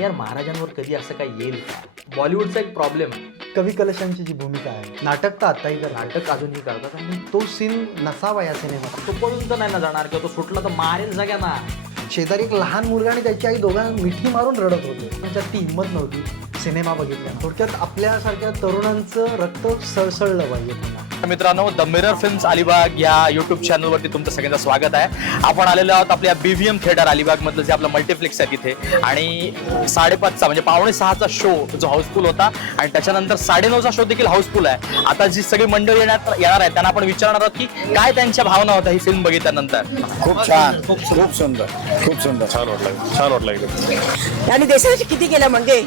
यार महाराजांवर कधी असं काय येईल का? बॉलिवूडचा एक प्रॉब्लेम आहे. कवी कलशांची जी भूमिका आहे नाटक तर आताही करणार नाटक अजूनही करतात आणि तो सीन नसावा या सिनेमात तो पळून तर नाही ना जाणार किंवा तो सुटला तर मारेल सगळ्यांना. शेजारी एक लहान मुलगा आणि त्याची आई दोघांना मिठी मारून रडत होते. त्याच्यात ती हिंमत नव्हती. सिनेमा बघितल्या थोडक्यात आपल्यासारख्या तरुणांचं रक्त सळसळलं पाहिजे पुन्हा मित्रांनो द मिरर फिल्म्स अलिबाग या युट्यूब चॅनलवरती तुमचं सगळ्यांचं स्वागत आहे. आपण आलेलो आहोत आपल्या बीव्हीएम थिएटर अलिबाग मधलं जे आपलं मल्टिप्लेक्स आहे तिथे. आणि साडेपाचचा म्हणजे पावणे सहाचा शो जो हाऊसफुल होता आणि त्याच्यानंतर साडेनऊचा शो देखील हाऊसफुल आहे. आता जी सगळी मंडळी येण्यात येणार आहेत त्यांना आपण विचारणार आहोत की काय त्यांच्या भावना होत्या ही फिल्म बघितल्यानंतर. खूप छान खूप सुंदर खूप सुंदर. छान वाटलं छान वाटलं त्यांनी देशासाठी किती केलं म्हणजे?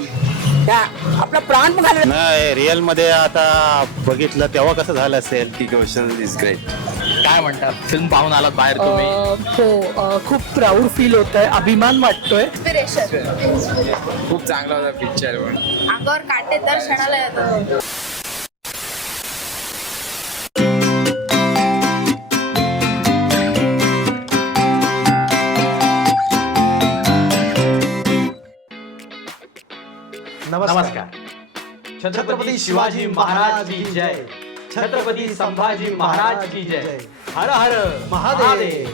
त्या आपला प्राण पण घालवला नाही रिअलमध्ये आता बघितलं तेव्हा कसं झालं असेल की क्वेश्चन इज ग्रेट काय म्हणतात फिल्म पाहून आलात बाहेर तुम्ही. हो अ, खूप प्राऊड फील होत आहे अभिमान वाटतोय. खूप चांगला होता पिक्चर पण. अंगावर काटे दर क्षणाला येतात छत्रपती शिवाजी महाराज की जय। छत्रपती संभाजी महाराज की जय। हर हर महादेव।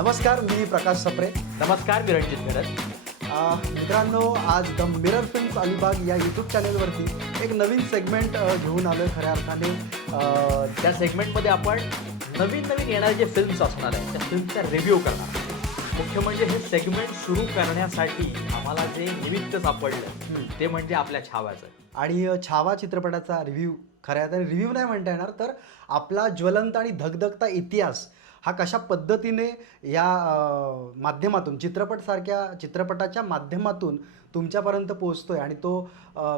नमस्कार मी प्रकाश सप्रे। नमस्कार मी रणजित अह, मित्रांनो आज द मिरर फिल्म्स अलिबाग या यूट्यूब चॅनेलवरती एक नवीन सेगमेंट घेऊन आलो खऱ्या अर्थाने. त्या सेगमेंटमध्ये आपण नवीन नवीन येणारे जे फिल्म्स असणार आहेत त्या फिल्मचा रिव्ह्यू करणार. मुख्य म्हणजे हे सेगमेंट सुरू करण्यासाठी आम्हाला जे निमित्त सापडलं ते म्हणजे आपल्या छाव्याचं आणि छावा चित्रपटाचा रिव्ह्यू खऱ्या अर्थाने रिव्ह्यू नाही म्हणता येणार तर आपला ज्वलंत आणि धगधगता इतिहास हा कशा पद्धतीने या माध्यमातून चित्रपटसारख्या चित्रपटाच्या माध्यमातून तुमच्यापर्यंत पोचतो आहे आणि तो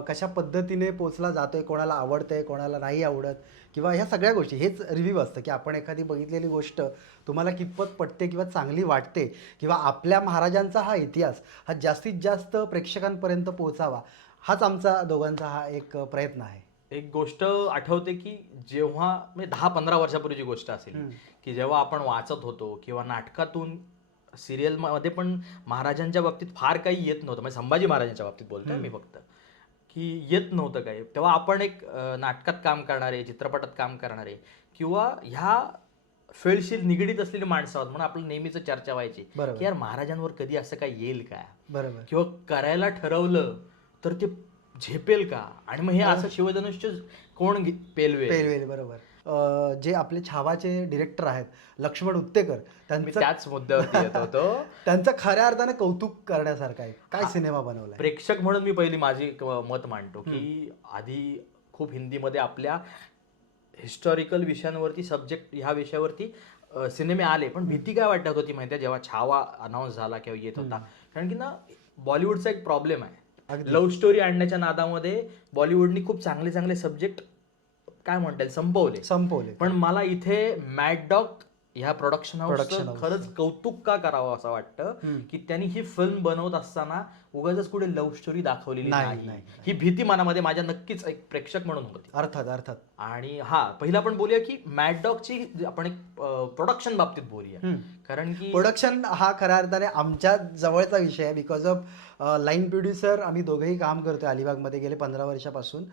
कशा पद्धतीने पोचला जातो आहे कोणाला आवडतं आहे कोणाला नाही आवडत किंवा ह्या सगळ्या गोष्टी हेच रिव्ह्यू असतं की आपण एखादी बघितलेली गोष्ट तुम्हाला कितपत पटते किंवा चांगली वाटते किंवा आपल्या महाराजांचा हा इतिहास हा जास्तीत जास्त प्रेक्षकांपर्यंत पोहोचावा हाच आमचा दोघांचा हा एक प्रयत्न आहे. एक गोष्ट आठवते की जेव्हा म्हणजे दहा पंधरा वर्षापूर्वीची गोष्ट असेल की जेव्हा आपण वाचत होतो किंवा नाटकातून सिरियलमध्ये पण महाराजांच्या बाबतीत फार काही येत नव्हतं. म्हणजे संभाजी महाराजांच्या बाबतीत बोलतोय मी फक्त. की येत नव्हतं काही. तेव्हा आपण एक नाटकात काम करणारे चित्रपटात काम करणारे किंवा ह्या फील्डशी निगडीत असलेली माणसं आहोत म्हणून आपलं नेहमीच चर्चा व्हायची. की यार महाराजांवर कधी असं काही येईल का? बरोबर. किंवा करायला ठरवलं तर ते झेपेल का? आणि मग हे असं शिवधनुष्य कोण पेलवे पेलवेल? बरोबर. अं, जे आपले छावाचे डिरेक्टर आहेत लक्ष्मण उत्तेकर मी त्यांचं त्याच मुद्द्यावरती येत होतो. त्यांचं खऱ्या अर्थाने कौतुक करण्यासारखं आहे. काय सिनेमा बनवलाय? प्रेक्षक म्हणून मी पहिली माझी क- मत मांडतो की आधी खूप हिंदीमध्ये आपल्या हिस्टॉरिकल विषयांवरती सब्जेक्ट ह्या विषयावरती अ, सिनेमे आले. पण भीती काय वाटत होती माहिती जेव्हा छावा अनाऊन्स झाला किंवा येत होता. कारण की ना बॉलिवूडचा एक प्रॉब्लेम आहे. लव्ह स्टोरी आणण्याच्या नादामध्ये बॉलिवूडनी खूप चांगले चांगले सब्जेक्ट काय म्हणता येईल संपवले. संपवले. पण मला इथे मॅड डॉग ह्या प्रोडक्शन हाऊस house. खरंच कौतुक का करावं असं वाटतं? की त्यांनी ही फिल्म बनवत असताना उगाच कुठे लव्ह स्टोरी दाखवलेली नाही, ही भीती मनामध्ये माझ्या नक्कीच एक प्रेक्षक म्हणून होती. अर्थात अर्थात. आणि हा पहिला आपण बोलूया की मॅड डॉगची आपण एक प्रोडक्शन बाबतीत बोलूया. कारण की प्रोडक्शन हा खऱ्या अर्थाने आमच्या जवळचा विषय आहे बिकॉज ऑफ लाईन प्रोड्युसर आम्ही दोघेही काम करतोय अलिबागमध्ये गेले पंधरा वर्षापासून.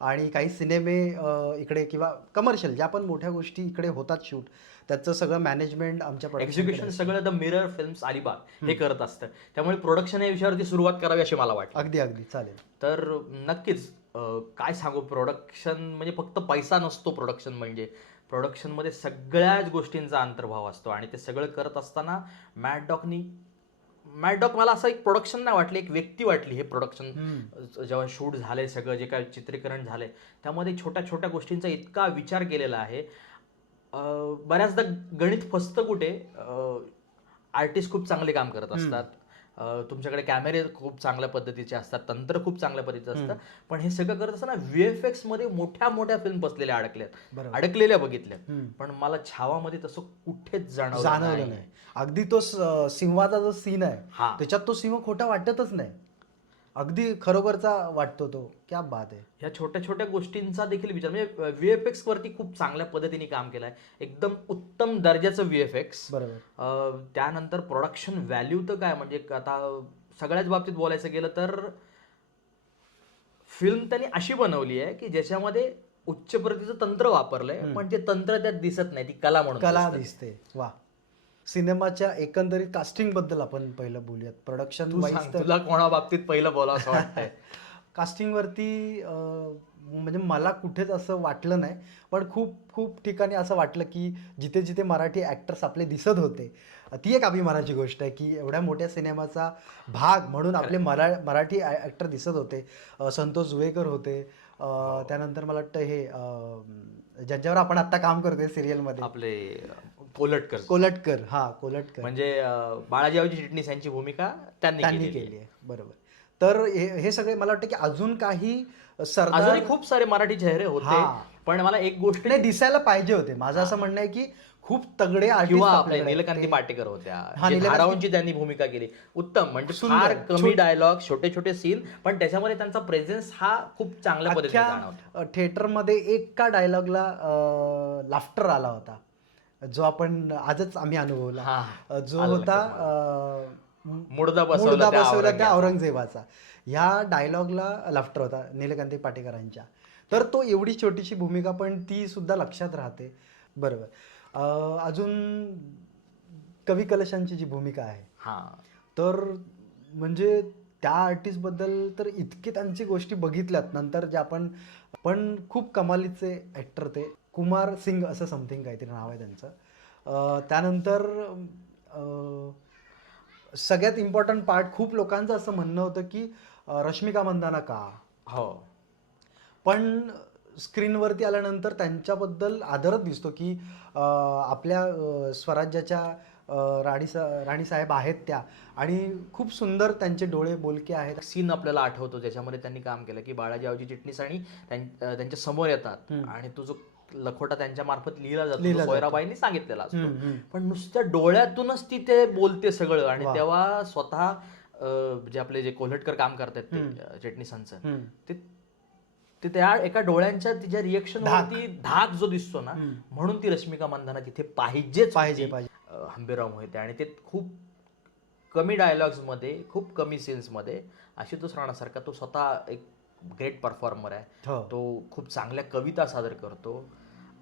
आणि काही सिनेमे इकडे किंवा कमर्शियल ज्या पण मोठ्या गोष्टी इकडे होतात शूट त्याचं सगळं मॅनेजमेंट आमच्या एक्झिक्युशन सगळं द मिरर फिल्म्स अलिबाग हे करत असतं. त्यामुळे प्रोडक्शन या विषयावरती सुरुवात करावी अशी मला वाटतं अगदी अगदी. चालेल. तर नक्कीच काय सांगू? प्रोडक्शन म्हणजे फक्त पैसा नसतो प्रोडक्शन म्हणजे. प्रोडक्शनमध्ये सगळ्याच गोष्टींचा अंतर्भाव असतो आणि ते सगळं करत असताना मॅट डॉकनी मॅट डॉक मला असं एक प्रोडक्शन नाही वाटलं एक व्यक्ती वाटली हे प्रोडक्शन जेव्हा शूट झाले सगळं जे काय चित्रीकरण झालंय त्यामध्ये छोट्या छोट्या गोष्टींचा इतका विचार केलेला आहे. बऱ्याचदा गणित फसतं कुठे? आर्टिस्ट खूप चांगले काम करत असतात. तुमच्याकडे कॅमेरे खूप चांगल्या पद्धतीचे असतात तंत्र खूप चांगल्या पद्धतीचं असतं पण हे सगळं करत असताना व्हीएफएक्समध्ये मोठ्या मोठ्या फिल्म बसलेल्या अडकल्यात. अडकलेल्या बघितल्यात. पण मला छावामध्ये तसं कुठेच जाणवलं नाही. अगदी तो सिंहाचा जो सीन आहे हा. त्याच्यात तो सिंह खोटा वाटतच नाही. अगदी खरोखरचा वाटतो तो. क्या बात आहे. ह्या छोट्या छोट्या गोष्टींचा देखील विचार म्हणजे व्हीएफएक्स वरती खूप चांगल्या पद्धतीने काम केलंय. एकदम उत्तम दर्जाचं व्हीएफएक्स बरोबर. त्यानंतर प्रोडक्शन व्हॅल्यू तर काय? म्हणजे आता सगळ्याच बाबतीत बोलायचं गेलं तर फिल्म त्यांनी अशी बनवली आहे की ज्याच्यामध्ये उच्च प्रतीचं तंत्र वापरलंय पण ते तंत्र त्यात दिसत नाही ती कला म्हणून कला. दिसते वा सिनेमाच्या एकंदरीत कास्टिंगबद्दल आपण पहिलं बोलूयात. प्रोडक्शन तुला कोणा बाबतीत पहिलं बोलावं असं वाटतंय? कास्टिंगवरती म्हणजे मला कुठेच असं वाटलं नाही पण खूप खूप ठिकाणी असं वाटलं की जिथे जिथे मराठी ॲक्टर्स आपले दिसत होते ती एक अभिमानाची गोष्ट आहे की एवढ्या मोठ्या सिनेमाचा भाग म्हणून आपले मरा मराठी ॲक्टर दिसत होते. संतोष जुवेकर होते त्यानंतर मला वाटतं हे ज्यांच्यावर आपण आत्ता काम करतोय सिरियलमध्ये आपले कोलटकर कोलटकर हा कोलटकर म्हणजे बाळाजीरावजी चिटणीस यांची भूमिका त्यांनी. केली आहे बरोबर तर हे सगळे मला वाटतं की अजून काही सरदार खूप सारे मराठी चेहरे होते. पण मला एक गोष्ट नाही दिसायला पाहिजे होते माझं असं म्हणणं आहे की खूप तगडे किंवा आपले. नीलकांती पाटेकर होत्या त्यांनी भूमिका केली उत्तम म्हणजे सुंदर. फार कमी डायलॉग छोटे छोटे सीन पण त्याच्यामध्ये त्यांचा प्रेझेन्स हा खूप चांगल्या पद्धतीने थिएटरमध्ये एका डायलॉगला लाफ्टर आला होता जो आपण आजच आम्ही अनुभवला. जो होता मुडदा बसवला बसवला त्या. औरंगजेबाचा. ह्या डायलॉगला लाफ्टर होता नीलकांती पाटेकरांच्या. तर तो एवढी छोटीशी भूमिका पण ती सुद्धा लक्षात राहते. बरोबर. अ, अजून कवी कलशांची जी भूमिका आहे. हा. तर म्हणजे त्या आर्टिस्टबद्दल तर इतके त्यांची गोष्टी बघितल्यात. नंतर जे आपण पण खूप कमालीचे ॲक्टर ते कुमार सिंग असं समथिंग काहीतरी नाव आहे त्यांचं. त्यानंतर सगळ्यात इम्पॉर्टंट पार्ट खूप लोकांचं असं म्हणणं होतं की रश्मिका मंदाना का? हो. पण स्क्रीनवरती आल्यानंतर त्यांच्याबद्दल आदरच दिसतो की आपल्या स्वराज्याच्या राणी सा राणी साहेब आहेत त्या. आणि खूप सुंदर त्यांचे डोळे बोलके आहेत. सीन आपल्याला आठवतो ज्याच्यामध्ये त्यांनी काम केलं की बाळाजीरावजी चिटणीस आणि त्यांच्यासमोर येतात. आणि तो जो लखोटा त्यांच्या मार्फत लिहिला जातो. सोयराबाईंनी सांगितलेला असतो. पण नुसत्या डोळ्यातूनच ती ते बोलते सगळं आणि. तेव्हा स्वतः जे आपले जे कोल्हटकर काम करतात ते चिटणीसांचं. ते ते त्या एका डोळ्यांच्या तिच्या रिएक्शन धाक. वरती धाक जो दिसतो ना म्हणून ती रश्मिका मंदाना तिथे पाहिजेच पाहिजे, हंबीरराव मोहिते आणि ते खूप कमी डायलॉग्समध्ये खूप कमी सीन्समध्ये आशुतोष राणासारखा तो स्वतः एक ग्रेट परफॉर्मर आहे हो. तो खूप चांगल्या कविता सादर करतो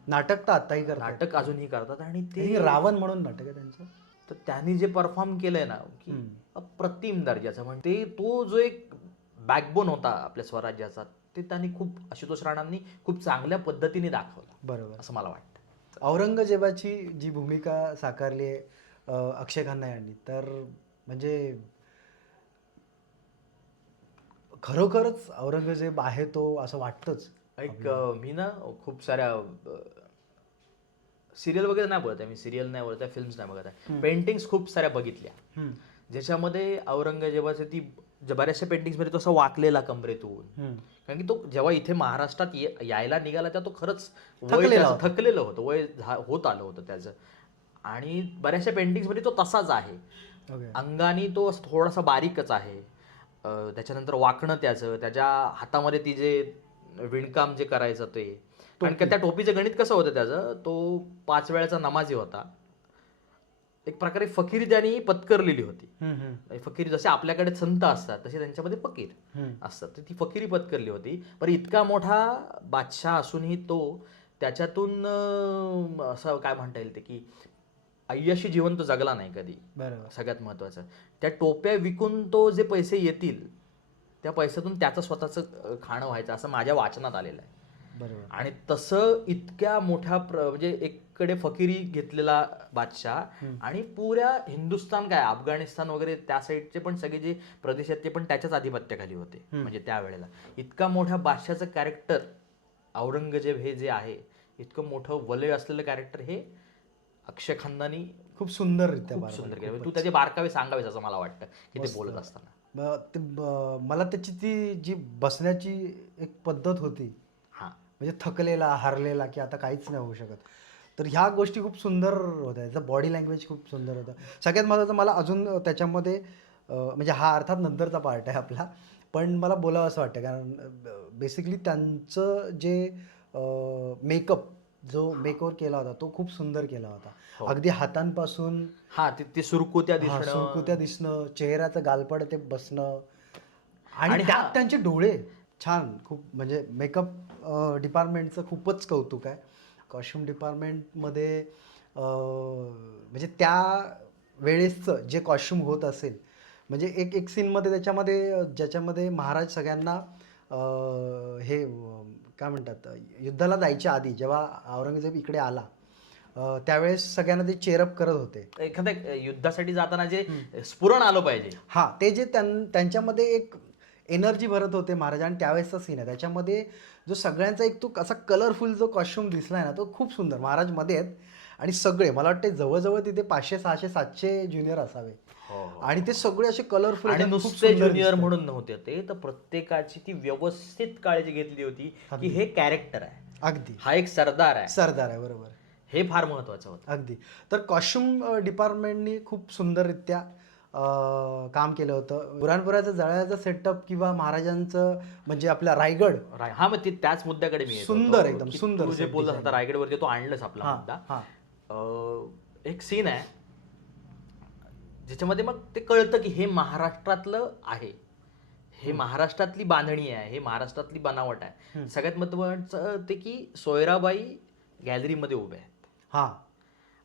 नाटक तर आताही करतात. नाटक अजूनही करतात आणि ते रावण म्हणून नाटक आहे त्यांचं. तर त्यांनी जे परफॉर्म केलंय ना की अप्रतिम दर्जाचं. म्हणजे ते तो जो एक बॅकबोन होता आपल्या स्वराज्याचा ते त्यांनी खूप आशुतोष राणांनी खूप चांगल्या पद्धतीने दाखवला. बरोबर. असं मला वाटतं. औरंगजेबाची जी भूमिका साकारली आहे अक्षय खन्ना यांनी तर म्हणजे खरोखरच औरंगजेब आहे तो असं वाटतंच. एक मी ना खूप साऱ्या सिरियल वगैरे नाही बघत आहे. मी सिरियल नाही बघत आहे फिल्म्स नाही बघत आहे. पेंटिंग्स खूप साऱ्या बघितल्या. ज्याच्यामध्ये औरंगजेबाचे ती बऱ्याचशा पेंटिंग्समध्ये तो असा वाकलेला कमरेतून. कारण की तो जेव्हा इथे महाराष्ट्रात यायला निघाला तेव्हा तो खरंच थकलेला होता. थकलेलं होतं. वय होत आलं होतं त्याचं. आणि बऱ्याचशा पेंटिंग्समध्ये तो तसाच आहे. अंगाने तो थोडासा बारीकच आहे. त्याच्यानंतर वाकणं त्याचं. त्याच्या हातामध्ये ती जे विणकाम जे करायचं ते. कारण का त्या टोपीचं गणित कसं होतं त्याचं? तो पाच वेळाचा नमाजी होता. एक प्रकारे फकीरी त्यांनी पत्करलेली होती. हम्म. फकीरी जसे आपल्याकडे संत असतात तसे त्यांच्यामध्ये फकीर. असतात. तर ती फकीरी पत्करली होती. पण इतका मोठा बादशाह असूनही तो त्याच्यातून असं काय म्हणता येईल ते की अय्याशी जीवन तो जगला नाही कधी. सगळ्यात महत्वाचं त्या टोप्या विकून तो जे पैसे येतील त्या पैशातून त्याचं स्वतःचं खाणं व्हायचं असं माझ्या वाचनात आलेलं आहे. बरोबर. आणि तसं इतक्या मोठ्या प्र म्हणजे एककडे फकिरी घेतलेला बादशाह आणि पुऱ्या हिंदुस्थान काय अफगाणिस्तान वगैरे त्या साईडचे पण सगळे जे प्रदेश आहेत ते पण त्याच्याच आधिपत्याखाली होते म्हणजे त्यावेळेला. इतका मोठ्या बादशाचं कॅरेक्टर औरंगजेब हे जे आहे इतकं मोठं वलय असलेलं कॅरेक्टर हे अक्षय खन्नानी खूप सुंदररित्या सुंदर. केलं. तू त्याचे बारकावे सांगावेस असं मला वाटतं की ते बोलत असताना. ब- ते ब- मला त्याची ती जी बसण्याची एक पद्धत होती हा. म्हणजे थकलेला हारलेला की आता काहीच नाही होऊ शकत. तर ह्या गोष्टी खूप सुंदर होत्या. त्याचं बॉडी लँग्वेज खूप सुंदर होतं. सगळ्यात महत्त्वाचं मला अजून त्याच्यामध्ये अं, म्हणजे हा अर्थात नंतरचा पार्ट आहे आपला. पण मला बोलावं असं वाटतं कारण बेसिकली त्यांचं जे मेकअप जो मेकओव्हर केला होता तो खूप सुंदर केला होता. हो. अगदी हातांपासून हा ते ते सुरकुत्या हा, दिसणं. सुरकुत्या दिसणं चेहऱ्याचं गालपड ते बसणं. आणि आणि त्यात त्यांचे डोळे छान खूप म्हणजे मेकअप डिपार्टमेंटचं खूपच कौतुक आहे. कॉस्ट्युम डिपार्टमेंटमध्ये म्हणजे त्या वेळेसचं जे कॉस्ट्युम होत असेल म्हणजे एक एक सीनमध्ये त्याच्यामध्ये अं, ज्याच्यामध्ये महाराज सगळ्यांना अं, हे अं, काय म्हणतात युद्धाला जायच्या आधी जेव्हा औरंगजेब इकडे आला त्यावेळेस सगळ्यांना ते चेअरअप करत होते. एखाद्या युद्धासाठी जाताना जे स्फुरण आलं पाहिजे. हां ते जे त्यां त्यांच्यामध्ये एक एनर्जी भरत होते महाराज आणि त्यावेळेसचा सीन आहे. त्याच्यामध्ये जो सगळ्यांचा एक तो असा कलरफुल जो कॉस्ट्युम दिसलाय ना तो खूप सुंदर. महाराजमध्ये आहेत. आणि सगळे मला वाटते जवळजवळ तिथे पाचशे सहाशे सातशे ज्युनियर असावे. आणि ते सगळे असे कलरफुल आणि नुसते ज्युनियर म्हणून नव्हते ते तर प्रत्येकाची ती व्यवस्थित काळजी घेतली होती की हे कॅरेक्टर आहे. अगदी. हा एक सरदार आहे. सरदार आहे बरोबर. हे फार महत्वाचं होतं. अगदी. तर कॉस्ट्युम डिपार्टमेंटनी खूप सुंदररित्या काम केलं होतं. बुरानपुराचं जळाचं सेटअप किंवा महाराजांचं म्हणजे आपला रायगड. राय- हा मग त्याच मुद्द्याकडे मी सुंदर होतो, एकदम, सुंदर जे design. आता रायगडवरती तो आणलंच आपला हां मुद्दा. हां. एक सीन आहे. ज्याच्यामध्ये मग ते कळतं की हे महाराष्ट्रातलं आहे. हे महाराष्ट्रातली बांधणी आहे. हे महाराष्ट्रातली बनावट आहे. सगळ्यात महत्वाचं ते की सोयराबाई गॅलरीमध्ये उभे आहेत. हां.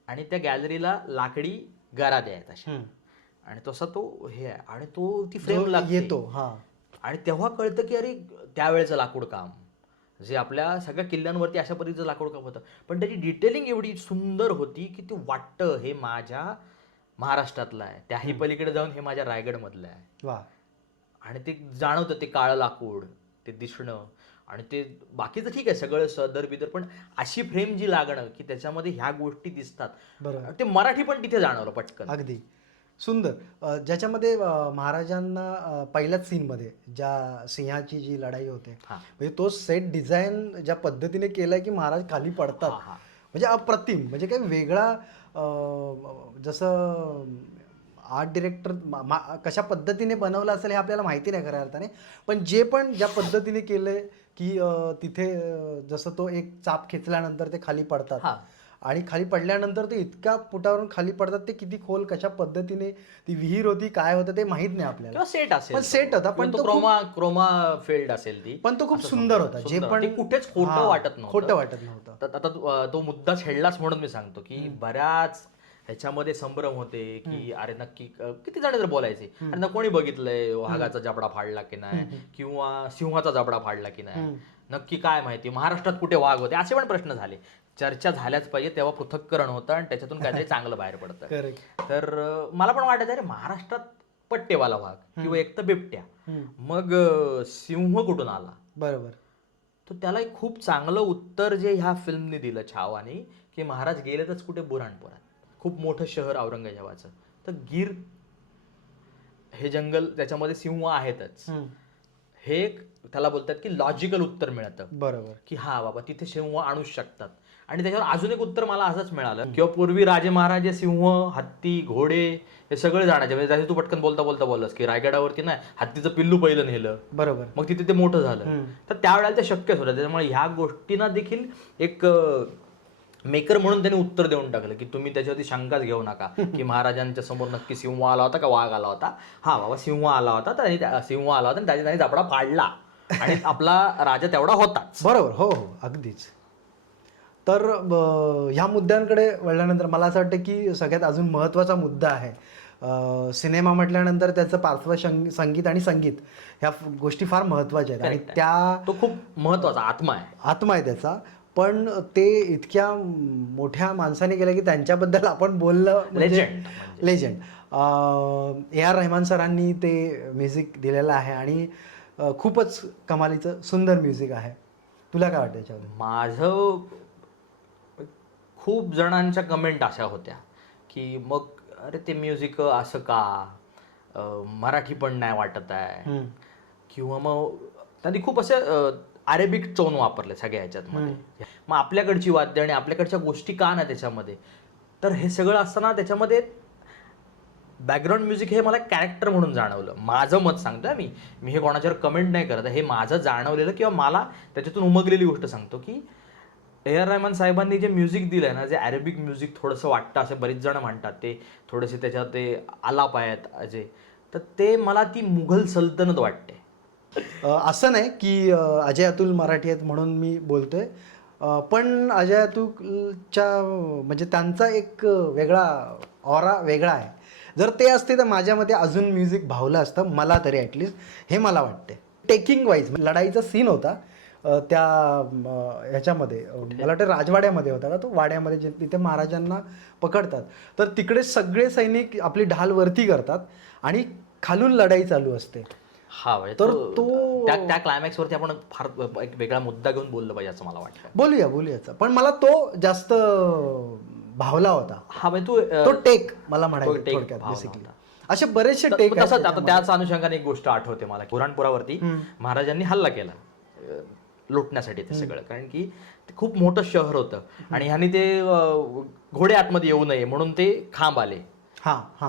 आणि त्या गॅलरीला लाकडी गरादे आहेत अशा. आणि तसा तो हे आहे. आणि तो ती फ्रेम येतो हां. आणि तेव्हा कळतं की अरे त्यावेळेचं लाकूड काम. जे आपल्या सगळ्या किल्ल्यांवरती अशा पद्धतीचं लाकूड काम होतं. पण त्याची डिटेलिंग एवढी सुंदर होती की ते वाटतं हे माझ्या महाराष्ट्रातलं आहे. त्याही पलीकडे जाऊन हे माझ्या रायगडमधलं आहे. वा. आणि ते जाणवतं ते काळं लाकूड ते दिसणं. आणि ते बाकीचं ठीक आहे सगळं सदर बिदर पण अशी फ्रेम जी लागणं की त्याच्यामध्ये ह्या गोष्टी दिसतात. बरोबर. ते मराठी पण तिथे जाणवलं पटकन. अगदी. सुंदर ज्याच्यामध्ये महाराजांना पहिल्याच सीनमध्ये ज्या सिंहाची जी लढाई होते. म्हणजे तो सेट डिझाईन ज्या पद्धतीने केलाय की महाराज खाली पडतात. म्हणजे अप्रतिम म्हणजे काही वेगळा जसं आर्ट डिरेक्टर कशा पद्धतीने बनवलं असेल हे आपल्याला माहिती नाही खऱ्या अर्थाने पण जे पण ज्या पद्धतीने केलंय की तिथे जसं तो एक चाप खेचल्यानंतर ते खाली पडतात हा. आणि खाली पडल्यानंतर ते इतक्या फुटावरून खाली पडतात ते किती खोल कशा पद्धतीने ती विहीर होती काय होतं ते माहीत नाही आपल्याला. सेट असेल पण सेट होता पण तो क्रोमा क्रोमा फिल्ड असेल ती. पण तो खूप सुंदर. होता जे. पण कुठेच खोटं वाटत नव्हतं. खोटं वाटत नव्हतं. आता तू- मुद्दा छेडलाच म्हणून मी सांगतो की बऱ्याच ह्याच्यामध्ये संभ्रम होते की अरे नक्की किती जण तर बोलायचे अरे ना कोणी बघितलंय वाघाचा जबडा फाडला की नाही किंवा सिंहाचा जबडा फाडला की नाही. नक्की काय माहिती महाराष्ट्रात कुठे वाघ होते असे पण प्रश्न झाले. चर्चा झाल्याच पाहिजे तेव्हा पृथक्करण होतं आणि त्याच्यातून काहीतरी चांगलं बाहेर पडतं. तर मला पण वाटत अरे महाराष्ट्रात पट्टेवाला वाघ किंवा एक तर बिबट्या. मग सिंह कुठून आला? बरोबर. तर त्याला एक खूप चांगलं उत्तर जे ह्या फिल्मने दिलं छावाने की महाराज गेलेतच कुठे बुऱ्हाणपुरात. खूप मोठं शहर औरंगजेबाचं. तर गिर हे जंगल त्याच्यामध्ये सिंह आहेतच. हे एक त्याला बोलतात की लॉजिकल उत्तर मिळतं. बरोबर. की हा बाबा तिथे सिंह आणूच शकतात. आणि त्याच्यावर अजून एक उत्तर मला असंच मिळालं. किंवा पूर्वी राजे महाराजे सिंह हत्ती घोडे हे सगळे जाण्याचे म्हणजे जसे तू पटकन बोलता बोलता बोललास की रायगडावरती नाही हत्तीचं पिल्लू पहिलं नेलं. बरोबर. मग तिथे ते मोठं झालं. तर त्यावेळेला ते शक्यच होतं. त्याच्यामुळे ह्या गोष्टींना देखील एक मेकर म्हणून त्यांनी उत्तर देऊन टाकलं की तुम्ही त्याच्यावरती शंकाच घेऊ नका. की महाराजांच्या समोर नक्की सिंह आला होता का वाघ आला होता? हा बाबा सिंह आला होता. तर त्या- सिंह आला होता आणि त्याच्या त्याने जबडा फाडला. आणि आपला राजा तेवढा होताच. बरोबर. हो हो. अगदीच. तर ह्या मुद्द्यांकडे वळल्यानंतर मला असं वाटतं की सगळ्यात अजून महत्त्वाचा मुद्दा आहे सिनेमा म्हटल्यानंतर त्याचं पार्श्व संगीत आणि संगीत ह्या गोष्टी फार महत्त्वाच्या आहेत. आणि. त्या तो खूप महत्त्वाचा आत्मा आहे. आत्मा आहे त्याचा. पण ते इतक्या मोठ्या माणसाने केलं की त्यांच्याबद्दल आपण बोललं Legend. Legend A R Rahman सरांनी ते म्युझिक दिलेलं आहे आणि खूपच कमालीचं सुंदर म्युझिक आहे. तुला काय वाटतं याच्याबद्दल? माझं खूप जणांच्या कमेंट अशा होत्या की मग अरे ते म्युझिक असं का? मराठी पण नाही वाटत आहे. किंवा मग त्यांनी खूप असे अरेबिक टोन वापरले सगळ्या ह्याच्यात मग आपल्याकडची वाद्य आणि आपल्याकडच्या गोष्टी का नाही त्याच्यामध्ये? तर हे सगळं असताना त्याच्यामध्ये बॅकग्राऊंड म्युझिक हे मला कॅरेक्टर म्हणून जाणवलं. माझं मत सांगतोय मी. मी हे कोणाच्यावर कमेंट नाही करत हे माझं जाणवलेलं किंवा मला त्याच्यातून उमगलेली गोष्ट सांगतो की ए आर रहमान साहेबांनी जे म्युझिक दिलंय ना जे अरेबिक म्युझिक थोडंसं वाटतं असं बरेच जण म्हणतात ते थोडेसे त्याच्यात ते आलाप आहेत जे तर ते मला ती मुघल सल्तनत वाटते. असं नाही की अजय अतुल मराठी आहेत म्हणून मी बोलतोय. पण अजय अतुलच्या म्हणजे त्यांचा एक वेगळा ऑरा वेगळा आहे. जर ते असते तर माझ्यामध्ये अजून म्युझिक भावलं असतं मला तरी ॲटलिस्ट हे मला वाटते टेकिंग वाईज लढाईचा सीन होता. त्या ह्याच्यामध्ये मला वाटतं राजवाड्यामध्ये होता का तो? वाड्यामध्ये जे तिथे महाराजांना पकडतात. तर तिकडे सगळे सैनिक आपली ढाल वरती करतात आणि खालून लढाई चालू असते. हा म्हणजे तर तो- त्या त्या climax वरती आपण फार एक वेगळा मुद्दा घेऊन बोललं पाहिजे असं मला वाटतं. बोलूया बोलूयाचा पण मला तो जास्त भावला होता. हा म्हणजे तू तो टेक मला म्हणायचं. असे बरेचसे टेक आता त्याच अनुषंगाने एक गोष्ट आठवते मला. बुऱ्हाणपुरावरती महाराजांनी हल्ला केला. लुटण्यासाठी ते सगळं. कारण की ते खूप मोठं शहर होतं. आणि ह्यानी ते घोडे आतमध्ये येऊ नये म्हणून ते खांब आले.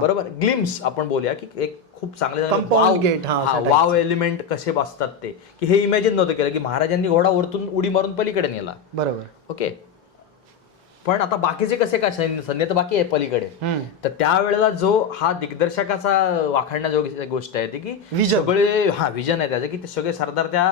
बरोबर? ग्लिम्स आपण बोलूया की एक खूप चांगले अशा वाव एलिमेंट कसे बसतात ते. की हे इमॅजिन नव्हतं केलं की महाराजांनी घोडा वरतून उडी मारून पलीकडे नेला. बरोबर. ओके? पण आता बाकीचे कसे काय सैन्य सैन्य तर बाकी आहे पलीकडे. तर त्यावेळेला जो हा दिग्दर्शकाचा वाखाणण्याजोगी गोष्ट आहे ती की. सगळे हा विजन आहे त्याचं की ते सगळे सरदार त्या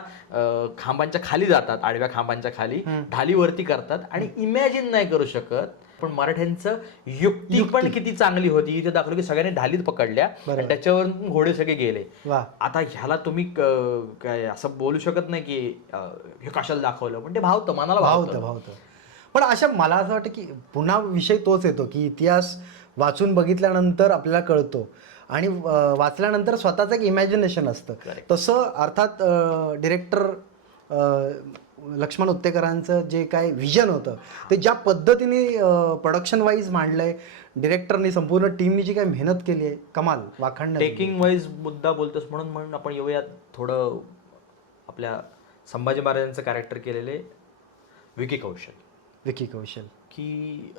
खांबांच्या खाली जातात आडव्या खांबांच्या खाली ढाली वरती करतात आणि इमॅजिन नाही करू शकत पण मराठ्यांचं युक्ती पण किती चांगली होती. ते दाखवलं की सगळ्यांनी ढालीत पकडल्या आणि त्याच्यावर घोडे सगळे गेले. आता ह्याला तुम्ही काय असं बोलू शकत नाही की हे कशाला दाखवलं? पण ते भावतं मनाला भावतं. भावतं. पण अशा मला असं वाटतं की पुन्हा विषय तोच येतो की इतिहास वाचून बघितल्यानंतर आपल्याला कळतो. आणि वाचल्यानंतर स्वतःचं एक इमॅजिनेशन असतं. तसं अर्थात डिरेक्टर लक्ष्मण उत्तेकरांचं जे काय व्हिजन होतं ते ज्या पद्धतीने प्रोडक्शन वाईज मांडलंय डिरेक्टरनी संपूर्ण टीमनी जी काही मेहनत केली आहे कमाल वाखाणण्या टेकिंग वाईज मुद्दा बोलतोस म्हणून म्हणून आपण येऊयात थोडं आपल्या संभाजी महाराजांचं कॅरेक्टर केलेले विकी कौशल. विकी कौशल. की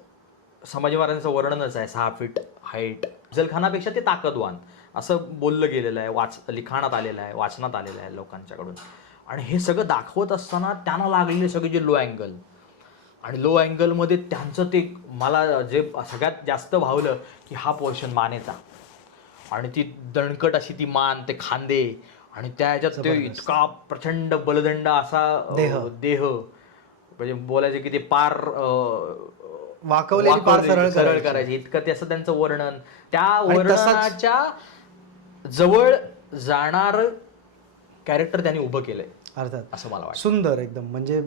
महाराजांचं वर्णनच आहे सहा फीट हाईट अफजलखानापेक्षा ते ताकदवान. असं बोललं गेलेलं आहे वाच लिखाणात आलेलं आहे वाचनात आलेलं आहे लोकांच्याकडून. आणि हे सगळं दाखवत असताना त्यांना लागलेले सगळे जे लो अँगल आणि लो अँगलमध्ये त्यांचं ते मला जे सगळ्यात जास्त भावलं की हा पोर्शन मानेचा. आणि ती दणकट अशी ती मान ते खांदे. आणि त्या ह्याच्यात ते इतका प्रचंड बलदंड असा देह. देह. म्हणजे बोलायचं की ते पार अ, वाकवलेली पार सरळ सरळ करायची. इतकं ते असं त्यांचं वर्णन. त्या वर्णनाच्या जवळ जाणार कॅरेक्टर त्यांनी उभं केलंय. अर्थात. असं मला वाटतं. सुंदर एकदम. म्हणजे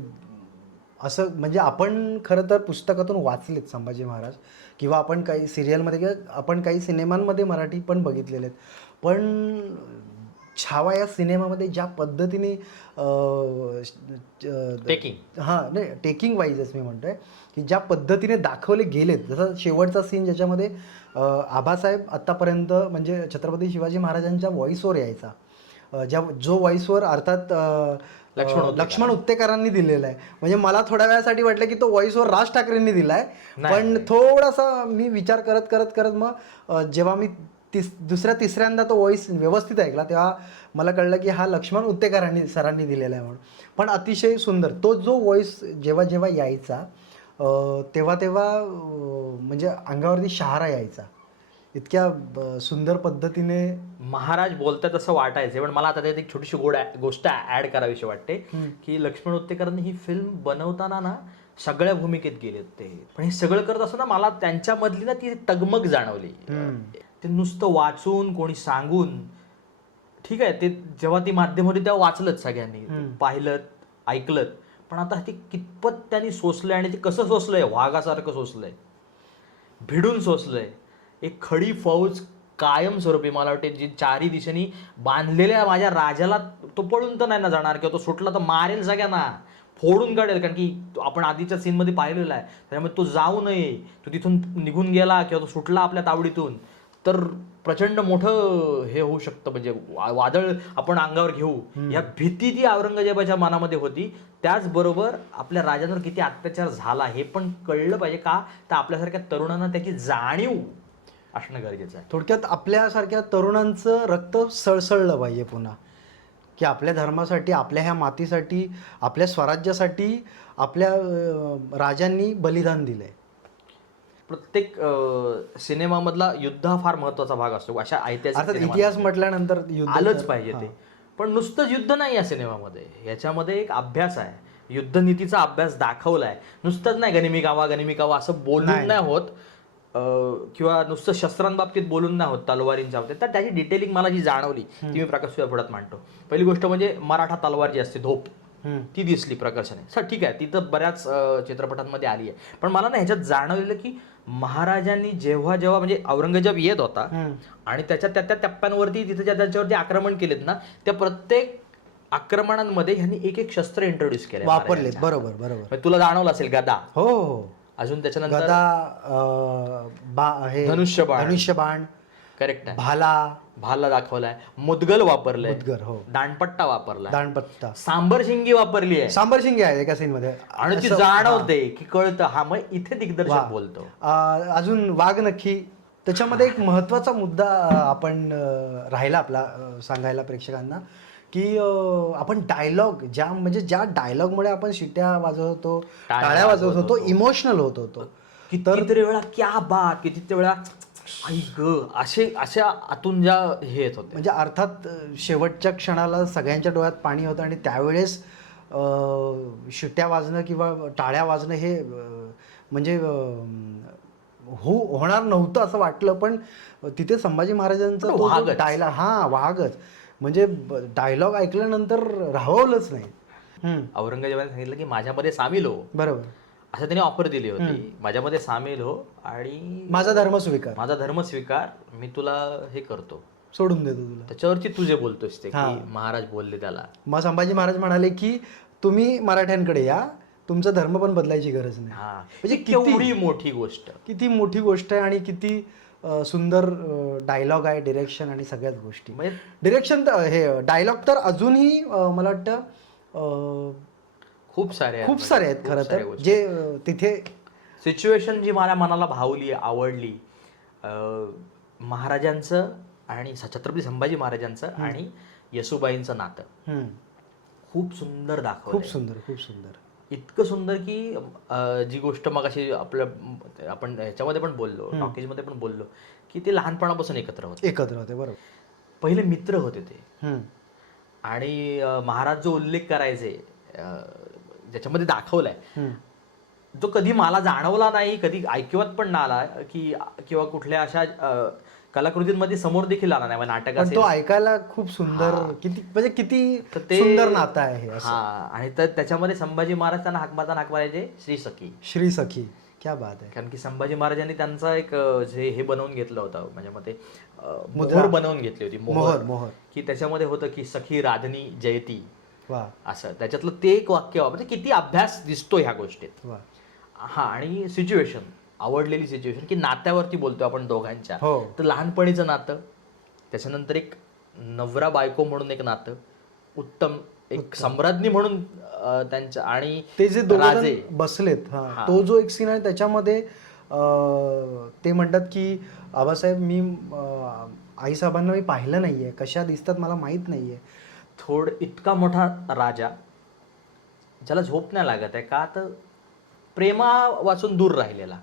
असं म्हणजे आपण खरं तर पुस्तकातून वाचलेत संभाजी महाराज. किंवा आपण काही सिरियलमध्ये किंवा आपण काही सिनेमांमध्ये मराठी पण बघितलेले आहेत. पण छावा या सिनेमामध्ये ज्या पद्धतीने Taking. हां नाही टेकिंग वाईजच मी म्हणतोय की ज्या पद्धतीने दाखवले गेलेत जसं शेवटचा सीन ज्याच्यामध्ये आबासाहेब आत्तापर्यंत म्हणजे छत्रपती शिवाजी महाराजांच्या व्हॉइसवर यायचा ज्या जो व्हॉइसवर अर्थात लक्ष्मण. लक्ष्मण उत्तेकरांनी दिलेला आहे म्हणजे मला थोड्या वेळासाठी वाटलं की तो व्हॉइसवर राज ठाकरेंनी दिलाय नाही, पण. थोडासा मी विचार करत करत करत मग जेव्हा मी तिस दुसऱ्या तिसऱ्यांदा तो व्हॉइस व्यवस्थित ऐकला तेव्हा मला कळलं की हा लक्ष्मण उत्तेकरांनी सरांनी दिलेला आहे म्हणून. पण अतिशय सुंदर तो जो व्हॉइस जेव्हा जेव्हा यायचा तेव्हा तेव्हा म्हणजे अंगावरती शहारा यायचा. इतक्या सुंदर पद्धतीने महाराज बोलतात असं वाटायचं पण मला आता त्यात एक छोटीशी गोड गोष्ट ऍड करावीशी वाटते की लक्ष्मण उत्तेकरांनी ही फिल्म बनवताना ना सगळ्या भूमिकेत गेले होते पण हे सगळं करत असताना मला त्यांच्यामधली ना ती तगमग जाणवली. ते नुसतं वाचून कोणी सांगून ठीक आहे ते जेव्हा ती माध्यम होती तेव्हा वाचलंच सगळ्यांनी पाहिलं ऐकलं पण आता ते कितपत त्यांनी सोसलंय आणि ते कसं सोसलंय? वाघासारखं सोसलंय. भिडून सोसलंय. एक खडी फौज कायमस्वरूपी मला वाटते जी चारी दिशेनी बांधलेल्या माझ्या राजाला तो पळून तर नाही ना जाणार किंवा तो सुटला तर मारेल सगळ्यांना. फोडून काढेल कारण की आपण आधीच्या सीनमध्ये पाहिलेला आहे. त्याच्यामुळे तो जाऊ नये. तो तिथून निघून गेला किंवा तो सुटला आपल्या तावडीतून. तर प्रचंड मोठं हे होऊ शकतं. म्हणजे वा- वादळ आपण अंगावर घेऊ. या भीती ती औरंगजेबाच्या मनामध्ये होती. त्याचबरोबर आपल्या राजांवर किती अत्याचार झाला हे पण कळलं पाहिजे का? तर आपल्यासारख्या तरुणांना त्याची जाणीव असणं गरजेचं आहे. थोडक्यात आपल्यासारख्या तरुणांचं रक्त सळसळलं पाहिजे पुन्हा. की आपल्या धर्मासाठी आपल्या ह्या मातीसाठी आपल्या स्वराज्यासाठी आपल्या राजांनी बलिदान दिलंय. प्रत्येक सिनेमामधला युद्ध हा फार महत्त्वाचा भाग असतो. अशा ऐतिहासिक. इतिहास म्हटल्यानंतर आलंच पाहिजे ते. पण नुसतंच युद्ध नाही या सिनेमामध्ये. याच्यामध्ये एक अभ्यास आहे. युद्धनीतीचा अभ्यास दाखवलाय. नुसतंच नाही गनिमी गावा गनिमी गावा असं बोलून नाही. होत. किंवा नुसतं शस्त्रांबाबतीत बोलून नाही होत तलवारींच्या बाबतीत तर त्याची डिटेलिंग मला जी जाणवली ती मी प्रकाश पुढ्यात मांडतो. पहिली गोष्ट म्हणजे मराठा तलवार जी असते धोप ती दिसली प्रकर्षाने सर ठीक आहे ती तर बऱ्याच चित्रपटांमध्ये आली आहे. पण मला ना ह्याच्यात जाणवलेलं की महाराजांनी जेव्हा जेव्हा म्हणजे औरंगजेब येत होता आणि त्याच्या त्या त्या टप्प्यांवरती तिथे ज्या त्याच्यावरती आक्रमण केलेत ना त्या प्रत्येक आक्रमणांमध्ये ह्यांनी एक एक शस्त्र इंट्रोड्यूस केले वापरलेत. बरोबर बरोबर. तुला जाणवलं असेल गदा. हो हो. अजून त्याच्यानंतर गदा धनुष्यबाण. धनुष्यबाण करेक्ट आहे. भाला. भाला दाखवलाय. मुदगल वापरलंय. मुदगर, हो. दांडपट्टा वापरलाय. दाणपत्ता सांबर शिंगी वापरली आहे. सांबर शिंगे आहे एका सीन मध्ये. आणि ती जाणवते की कळतं. हा मग इथे. दिग्दर्शक बोलतो. अं, अजून वाघ नक्की. त्याच्यामध्ये एक महत्त्वाचा मुद्दा अं, आपण अं, राहिला आपला अं, सांगायला प्रेक्षकांना की अं, आपण डायलॉग ज्या म्हणजे ज्या डायलॉगमुळे आपण शिट्या वाजवत होतो टाळ्या टाळ्या वाजवत वाजवत होतो. इमोशनल होत होतो. कितीतरी वेळा क्या बात कितीतरी वेळा आई ग असे अशा आतून ज्या हे येत होते म्हणजे अर्थात शेवटच्या क्षणाला सगळ्यांच्या डोळ्यात पाणी होतं आणि त्यावेळेस शिट्या वाजणं किंवा टाळ्या वाजणं हे म्हणजे हो होणार नव्हतं असं वाटलं पण तिथे संभाजी महाराजांचा वागच. डायलॉग हा वागच. म्हणजे डायलॉग ऐकल्यानंतर राहवलंच नाही. औरंगजेबाने सांगितलं की माझ्यामध्ये सामील हो. बरोबर. असं त्याने ऑफर दिली होती. माझ्यामध्ये सामील हो आणि माझा धर्म स्वीकार. माझा धर्म स्वीकार. मी तुला हे करतो. सोडून देतो तुला. त्याच्यावरती तू जे बोलतोस ते. की महाराज बोलले त्याला. मग संभाजी महाराज म्हणाले की तुम्ही मराठ्यांकडे या. तुमचा धर्म पण बदलायची गरज नाही. हा. म्हणजे किती- मोठी गोष्ट. किती मोठी गोष्ट आहे आणि किती सुंदर डायलॉग आहे डिरेक्शन आणि सगळ्याच गोष्टी. म्हणजे डिरेक्शन तर हे डायलॉग तर अजूनही मला वाटतं खूप सारे खूप म्हणजे, सारे आहेत खूप खरं तर. जे तिथे सिच्युएशन जी मला मनाला भावली आवडली महाराजांचं आणि छत्रपती संभाजी महाराजांचं आणि येसुबाईंचं नातं. खूप सुंदर दाखवलं खूप सुंदर खूप सुंदर. इतकं सुंदर की जी गोष्ट मग अशी आपल्या आपण ह्याच्यामध्ये पण बोललो टॉकीजमध्ये पण बोललो की ते लहानपणापासून एकत्र होते. एकत्र होते बरोबर. पहिले मित्र होते ते. आणि महाराज जो उल्लेख करायचे ज्याच्यामध्ये दाखवलाय. जो कधी मला जाणवला नाही कधी ऐकवत पण नाही आला की किंवा कुठल्या अशा कलाकृतींमध्ये समोर देखील आला नाही नाटक तो ऐकायला खूप सुंदर किती म्हणजे किती ते सुंदर नातं आहे हे हा आणि तर त्याच्यामध्ये संभाजी महाराज त्यांना हाक मारताना हाक मारायचे श्री सखी. श्री सखी. क्या बात आहे. कारण की संभाजी महाराजांनी त्यांचा एक जे हे बनवून घेतलं होतं म्हणजे मग ते. मोहर बनवून घेतली होती मोहर, मोहर. की त्याच्यामध्ये होतं की सखी राधनी जयती. असं त्याच्यातलं ते एक वाक्य म्हणजे किती अभ्यास दिसतो ह्या गोष्टीत. वा. हा आणि सिच्युएशन आवडलेली सिच्युएशन की नात्यावरती बोलतो आपण दोघांच्या. हो. तर लहानपणीचं नातं त्याच्यानंतर एक नवरा बायको म्हणून एक नातं उत्तम एक सम्राज्ञी म्हणून त्यांच्या आणि ते जे राजे. बसलेत हा. तो जो एक सीन आहे त्याच्यामध्ये ते म्हणतात की आबासाहेब मी आईसाहेबांना मी पाहिलं नाहीये. कशा दिसतात मला माहीत नाहीये. थोड इतका मोठा राजा ज्याला झोप नाही लागत आहे का तर प्रेमा वाचून दूर राहिलेला.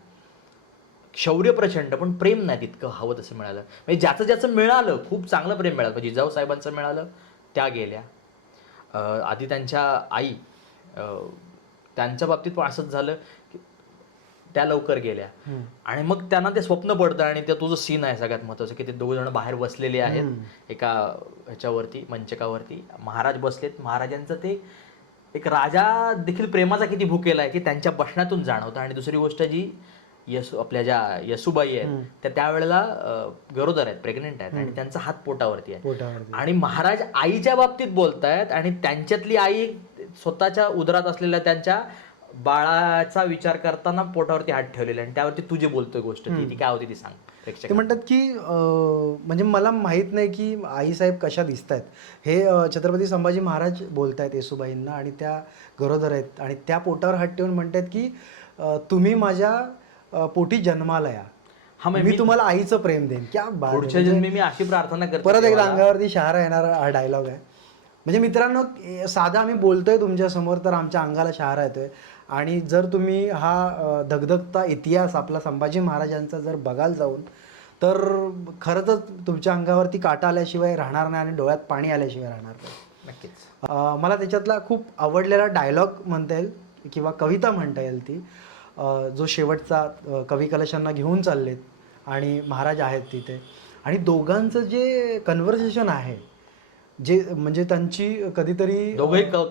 शौर्य प्रचंड पण प्रेम नाही तितकं हवं तसं मिळालं. म्हणजे ज्याचं ज्याचं मिळालं खूप चांगलं प्रेम मिळालं. म्हणजे जिजाऊ साहेबांचं मिळालं त्या गेल्या. आधी त्यांच्या आई त्यांच्या बाबतीत पण असंच झालं. त्या लवकर गेल्या. आणि मग त्यांना ते स्वप्न पडतं आणि ते तुझं सीन आहे सगळ्यात महत्वाचं की ते दोघ जण बाहेर बसलेले आहेत. एका ह्याच्यावरती मंचकावरती. महाराज बसलेत. महाराजांचं ते एक राजा देखील प्रेमाचा किती भुकेला आहे की त्यांच्या बसण्यातून जाणवतं. आणि दुसरी गोष्ट जी यसू आपल्या ज्या यसुबाई आहेत त्या त्यावेळेला गरोदर आहेत प्रेग्नेंट आहेत. आणि त्यांचा हात पोटावरती आहे. आणि महाराज आईच्या बाबतीत बोलतायत आणि त्यांच्यातली आई स्वतःच्या उदरात असलेल्या त्यांच्या बाळाचा विचार करताना पोटावरती हात ठेवलेला आणि त्यावरती तू जे बोलतोय गोष्ट ती ती काय होती ती सांग ते म्हणतात की म्हणजे मला माहीत नाही की आईसाहेब कशा दिसत आहेत हे छत्रपती संभाजी महाराज बोलत आहेत येसुबाईंना आणि त्या गरोदर आहेत आणि त्या पोटावर हात ठेवून म्हणतात की तुम्ही माझ्या पोटी जन्माला या. हा मी तुम्हाला आईचं प्रेम देईन. क्या. पुढच्या म्हणजे जन्मी मी अशी प्रार्थना करते परत एकदा. अंगावरती शहारा येणारा हा डायलॉग आहे. म्हणजे मित्रांनो साधा आम्ही बोलतोय तुमच्यासमोर तर आमच्या अंगाला शहारा येतोय. आणि जर तुम्ही हा धगधगता इतिहास आपला संभाजी महाराजांचा जर बघाल जाऊन तर खरंच तुमच्या अंगावरती काटा आल्याशिवाय राहणार नाही आणि डोळ्यात पाणी आल्याशिवाय राहणार नाही. नक्कीच. मला त्याच्यातला खूप आवडलेला डायलॉग म्हणता येईल किंवा कविता म्हणता येईल ती. जो शेवटचा कवी कलशांना घेऊन चाललेत आणि महाराज आहेत तिथे. आणि दोघांचं जे कन्व्हर्सेशन आहे जे म्हणजे त्यांची कधीतरी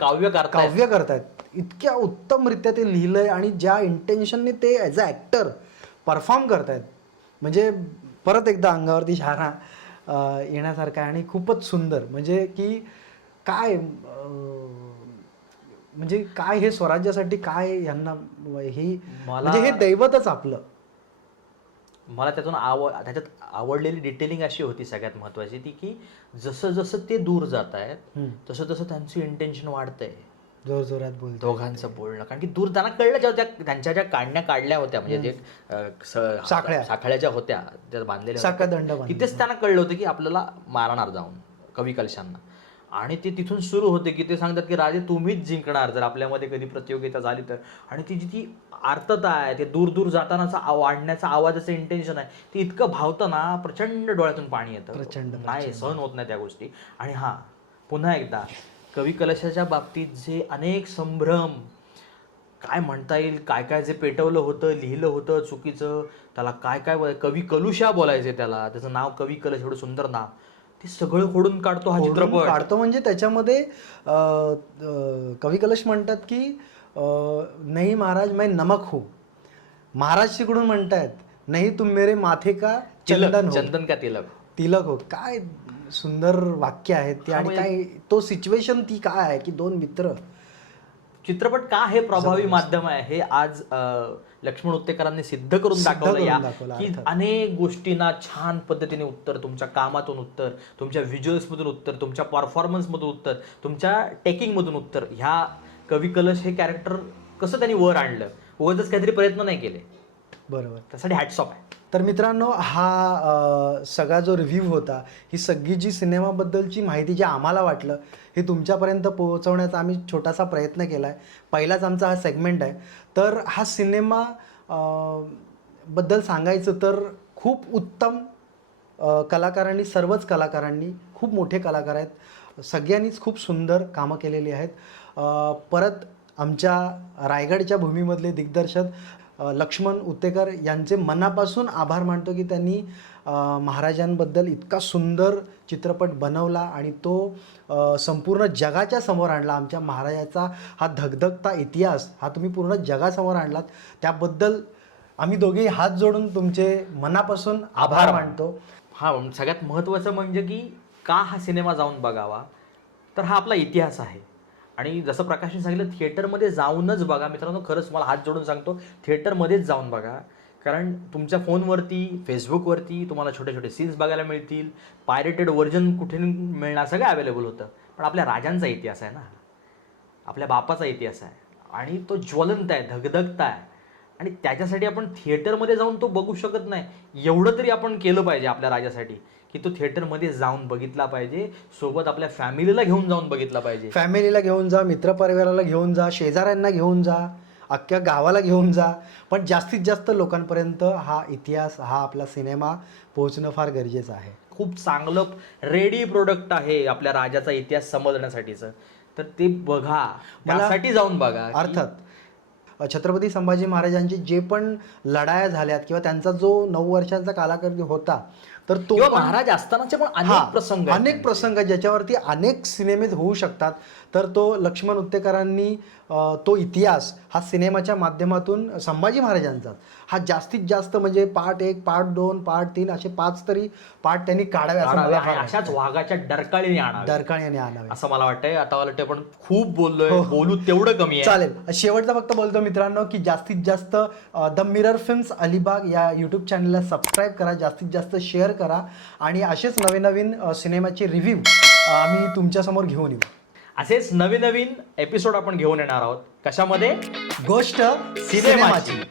काव्य करतायत. काव्य करतायत. इतक्या उत्तमरित्या ते लिहिलंय आणि ज्या इंटेन्शनने ते ॲज अ ॲक्टर परफॉर्म करतायत. म्हणजे परत एकदा अंगावरती शहारा येण्यासारखा आहे आणि खूपच सुंदर. म्हणजे की काय म्हणजे काय हे स्वराज्यासाठी काय यांना ही म्हणजे हे दैवतच आपलं. मला त्यातून आव त्याच्यात आवडलेली डिटेलिंग अशी होती सगळ्यात महत्वाची ती की जसं जसं ते दूर जात आहेत. तसं तसं त्यांचं इंटेन्शन वाढतंय जोर जोरात बोलतो दोघांचं बोलणं कारण की दूर त्यांना कळलं जेव्हा त्या त्यांच्या ज्या काढण्या काढल्या होत्या म्हणजे जे साखळ्या. साखळ्या ज्या होत्या त्या बांधलेल्या होत्या, साखळदंड. तिथेच त्यांना कळलं होतं की आपल्याला मारणार जाऊन कवी कलशांना आणि ते तिथून सुरू होते की ते सांगतात की राजे तुम्हीच जिंकणार. जर आपल्यामध्ये कधी प्रतियोगिता झाली तर. आणि ती जी ती आर्तता आहे ते दूर दूर जातानाचा आव- वाढण्याचा आवाजाचं इंटेन्शन आहे ते इतकं भावतं ना प्रचंड डोळ्यातून पाणी येतं. प्रचंड, नाही सहन होत नाही त्या गोष्टी. आणि हा पुन्हा एकदा कवी कलशाच्या बाबतीत जे अनेक संभ्रम काय म्हणता येईल काय काय जे पेटवलं होतं लिहिलं होतं चुकीचं त्याला काय काय कवी कलुषा बोलायचे त्याला. त्याचं नाव कवी कलश एवढं सुंदर नाव. ते सगळं खोडून काढतो हा चित्रपट. काढतो म्हणजे त्याच्यामध्ये कवी कलश म्हणतात की नाही महाराज मैं नमक हूँ. महाराज तिकडून म्हणतायत नाही तुम मेरे माथे का चंदन हो. चंदन का तिलक? तिलक हो. काय सुंदर वाक्य आहेत ते आणि म्हणजे- काय तो सिच्युएशन ती काय आहे की दोन मित्र. चित्रपट का हे प्रभावी माध्यम आहे हे आज लक्ष्मण उत्तेकरांनी सिद्ध करून दाखवलं या की. अनेक गोष्टींना छान पद्धतीने उत्तर तुमच्या कामातून उत्तर तुमच्या व्हिज्युअल्स मधून उत्तर तुमच्या परफॉर्मन्स मधून उत्तर तुमच्या टेकिंग मधून उत्तर. ह्या कवी कलश हे कॅरेक्टर कसं त्यांनी वर आणलं? उगाच काहीतरी प्रयत्न नाही केले. बरोबर. त्यासाठी हॅट्स ऑफ आहे. तर मित्रांनो हा सगळा जो रिव्ह्यू होता ही सगळी जी सिनेमाबद्दलची माहिती जी आम्हाला वाटलं हे तुमच्यापर्यंत पोहोचवण्याचा आम्ही छोटासा प्रयत्न केला आहे पहिलाच आमचा हा सेगमेंट आहे. तर हा सिनेमा बद्दल सांगायचं तर खूप उत्तम कलाकारांनी सर्वच कलाकारांनी खूप मोठे कलाकार आहेत. सगळ्यांनीच खूप सुंदर कामं केलेली आहेत. परत आमच्या रायगडच्या भूमीमधले दिग्दर्शक लक्ष्मण उत्तेकर यांचे मनापासून आभार मानतो की त्यांनी महाराजांबद्दल इतका सुंदर चित्रपट बनवला आणि तो संपूर्ण जगाच्या समोर आणला. आमच्या महाराजाचा हा धगधगता इतिहास हा तुम्ही पूर्ण जगासमोर आणलात. त्याबद्दल आम्ही दोघेही हात जोडून तुमचे मनापासून आभार. मानतो. हा सगळ्यात महत्त्वाचं म्हणजे की का हा सिनेमा जाऊन बघावा? तर हा आपला इतिहास आहे. आणि जसं प्रकाशने सांगितलं थिएटरमध्ये जाऊनच बघा. मित्रांनो खरंच मला हात जोडून सांगतो थिएटरमध्येच जाऊन बघा. कारण तुमच्या फोनवरती फेसबुकवरती तुम्हाला छोटे छोटे सीन्स बघायला मिळतील. पायरेटेड व्हर्जन कुठे मिळणार सगळं अवेलेबल होतं. पण आपल्या राजांचा इतिहास आहे ना. आपल्या बापाचा इतिहास आहे. आणि तो ज्वलंत आहे धगधगता आहे. आणि त्याच्यासाठी आपण थिएटरमध्ये जाऊन तो बघू शकत नाही. एवढं तरी आपण केलं पाहिजे आपल्या राजासाठी. की तो थिएटरमध्ये जाऊन बघितला पाहिजे सोबत आपल्या फॅमिलीला घेऊन जाऊन बघितला पाहिजे. फॅमिलीला घेऊन जा मित्रपरिवाराला घेऊन जा शेजाऱ्यांना घेऊन जा अख्ख्या गावाला घेऊन जा. पण जास्तीत जास्त लोकांपर्यंत हा इतिहास हा आपला सिनेमा पोहोचणं फार गरजेचं आहे. खूप चांगलं रेडी प्रोडक्ट आहे आपल्या राजाचा इतिहास समजण्यासाठीचं. तर ते बघा. मला- त्यासाठी जाऊन बघा अर्थात छत्रपती संभाजी महाराजांचे जे पण लढाया झाल्यात किंवा त्यांचा जो नऊ वर्षांचा कालावधी होता तर तो महाराज असतानाचे पण हा, अनेक प्रसंग अनेक. प्रसंग ज्याच्यावरती अनेक सिनेमे होऊ शकतात. तर तो लक्ष्मण उत्तेकरांनी तो इतिहास हा सिनेमाच्या माध्यमातून संभाजी महाराजांचा. हा जास्तीत जास्त म्हणजे पार्ट एक पार्ट दोन पार्ट तीन असे पाच तरी पार्ट त्यांनी काढावे असं मला अशाच वाटतं. वाघाच्या डरकाळीने आणि आणावे. असं मला वाटतंय. आता मला वाटतंय पण खूप बोललोय हो. बोलू तेवढं कमी आहे. चालेल. शेवटचा फक्त बोलतो मित्रांनो की जास्तीत जास्त द मिरर फिल्म्स अलिबाग या यूट्यूब चॅनलला सबस्क्राईब करा. जास्तीत जास्त शेअर करा आणि असेच नवीन नवीन सिनेमाचे रिव्ह्यू आम्ही तुमच्यासमोर घेऊन येऊ. असेच नवीन नवीन एपिसोड आपण घेऊन येणार आहोत. कशामध्ये? गोष्ट. सिनेमाची.